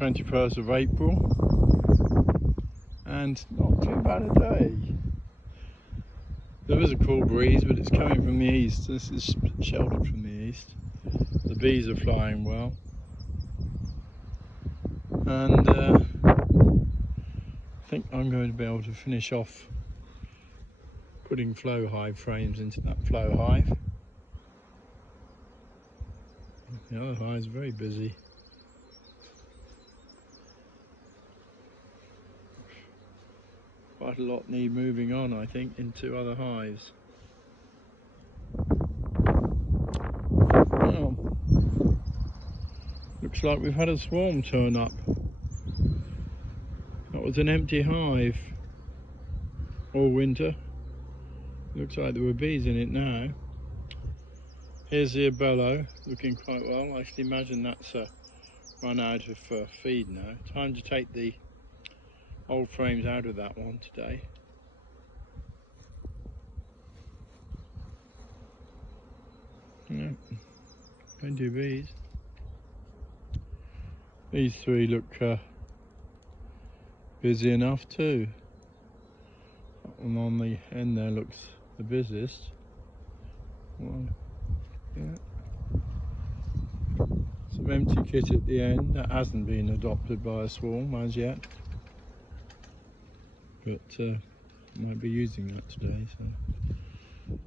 21st of April, and not too bad a day. There is a cool breeze, but it's coming from the east. This is sheltered from the east. The bees are flying well, and I think I'm going to be able to finish off putting FlowHive frames into that FlowHive. The other hive is very busy. Quite a lot need moving on, I think, into other hives. Well, looks like we've had a swarm turn up. That was an empty hive all winter. Looks like there were bees in it now. Here's the Abelo, looking quite well. I can imagine that's run out of feed now. Time to take the old frames out of that one today. Yeah, plenty of bees. These three look busy enough too. That one on the end there looks the busiest. Well, yeah. Some empty kit at the end that hasn't been adopted by a swarm as yet. But might be using that today. So,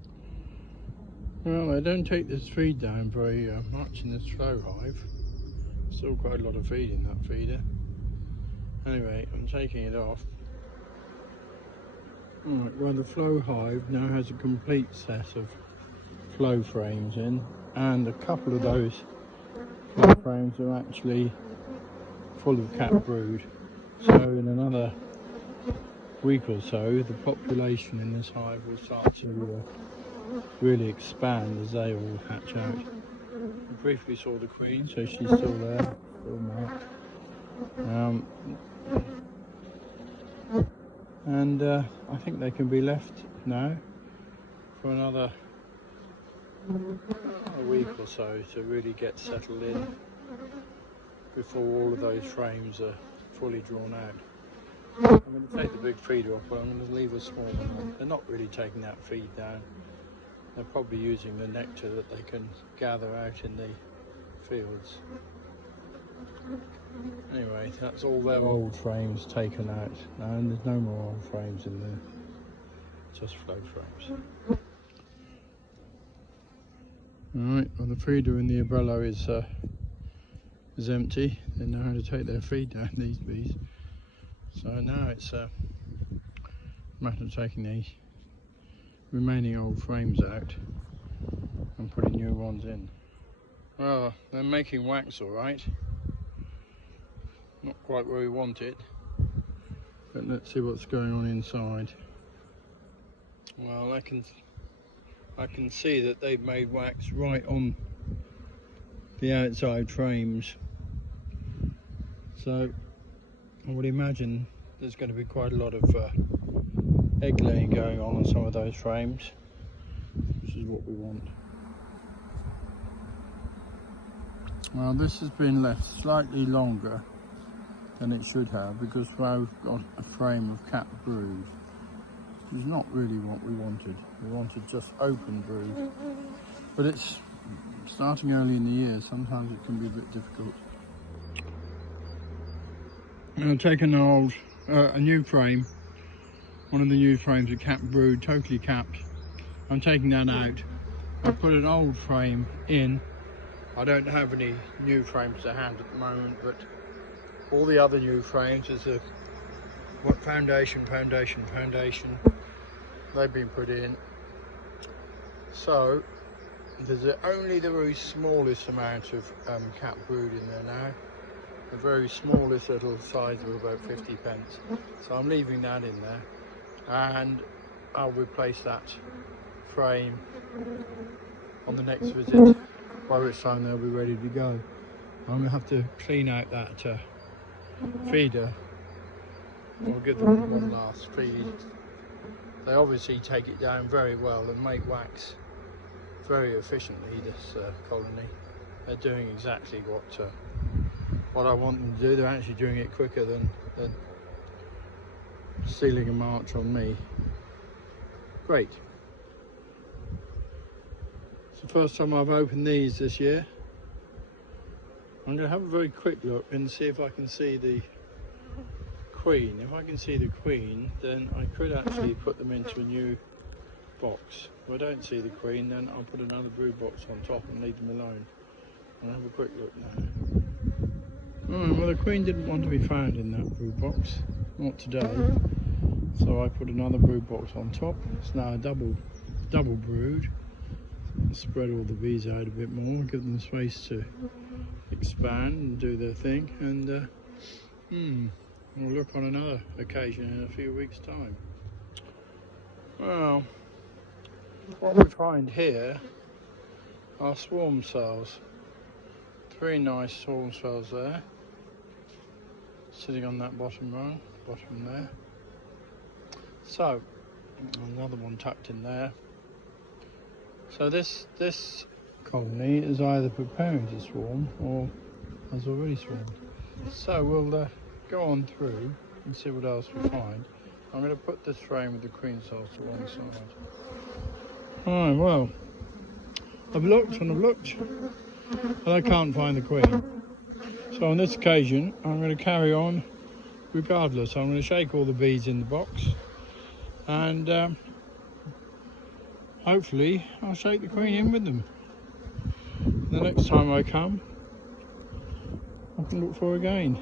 well, I don't take this feed down very much in this FlowHive. Still quite a lot of feed in that feeder. Anyway, I'm taking it off. Alright, well, the FlowHive now has a complete set of flow frames in, and a couple of those flow frames are actually full of cat brood. So in another week or so, the population in this hive will start to really expand as they all hatch out. I briefly saw the queen, so she's still there, still marked. I think they can be left now for another week or so to really get settled in before all of those frames are fully drawn out. I'm going to take the big feeder off, but I'm going to leave a small one. They're not really taking that feed down. They're probably using the nectar that they can gather out in the fields. Anyway, that's all their old frames taken out now, and there's no more old frames in there. Just flow frames. Alright, well, the feeder in the Abelo is empty. They know how to take their feed down, these bees. So now it's a matter of taking the remaining old frames out and putting new ones in. Well, they're making wax alright. Not quite where we want it, but let's see what's going on inside. Well, I can see that they've made wax right on the outside frames, so I would imagine there's going to be quite a lot of egg laying going on some of those frames, which is what we want. Well, this has been left slightly longer than it should have because I've got a frame of cat brood, which is not really what we wanted. We wanted just open brood, but it's starting early in the year. Sometimes it can be a bit difficult. I've taken a new frame, one of the new frames of cat brood, totally capped. I'm taking that out. I've put an old frame in. I don't have any new frames to hand at the moment, but all the other new frames is a foundation. They've been put in. So there's only the very smallest amount of cat brood in there now. The very smallest little size of about 50 pence. So I'm leaving that in there, and I'll replace that frame on the next visit, by which time they'll be ready to go. I'm going to have to clean out that feeder. I'll give them one last feed. They obviously take it down very well and make wax very efficiently, this colony. They're doing exactly what what I want them to do. They're actually doing it quicker than stealing a march on me. Great. It's the first time I've opened these this year. I'm going to have a very quick look and see if I can see the queen. If I can see the queen, then I could actually put them into a new box. If I don't see the queen, then I'll put another brood box on top and leave them alone. I'll have a quick look now. Well, the queen didn't want to be found in that brood box, not today. So I put another brood box on top. It's now a double brood. Spread all the bees out a bit more, give them space to expand and do their thing, and we'll look on another occasion in a few weeks' time. Well, what we find here are swarm cells. 3 nice swarm cells there, sitting on that bottom there. So, another one tucked in there. So this colony is either preparing to swarm or has already swarmed. So we'll go on through and see what else we find. I'm going to put this frame with the queen cells to one side. Alright, well, I've looked and I've looked, but I can't find the queen. So on this occasion, I'm going to carry on regardless. I'm going to shake all the bees in the box, and hopefully I'll shake the queen in with them. The next time I come, I can look for her again.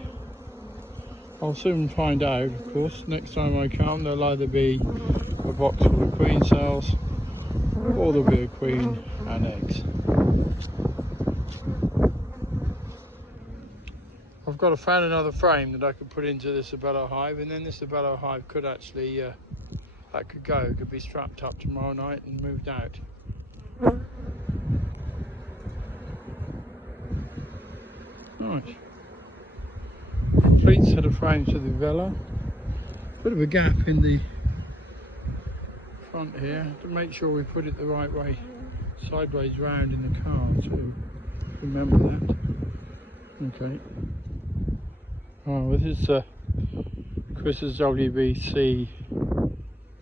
I'll soon find out, of course. Next time I come, there'll either be a box full of queen cells, or there'll be a queen and eggs. I've got to find another frame that I could put into this Abelo hive, and then this Abelo hive could actually, that could go. It could be strapped up tomorrow night and moved out. Right. Complete set of frames for the Abelo. Bit of a gap in the front here to make sure we put it the right way, sideways round in the car too. Remember that. Okay. Oh, this is Chris's WBC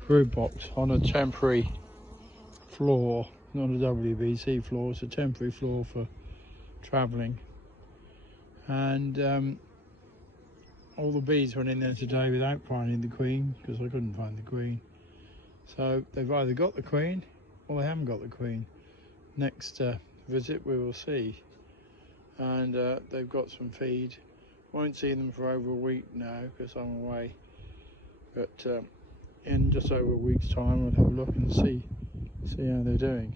brood box on a temporary floor, not a WBC floor, it's a temporary floor for travelling. And all the bees went in there today without finding the queen, because I couldn't find the queen. So they've either got the queen or they haven't got the queen. Next visit we will see. And they've got some feed. Won't see them for over a week now because I'm away. But in just over a week's time we'll have a look and see how they're doing.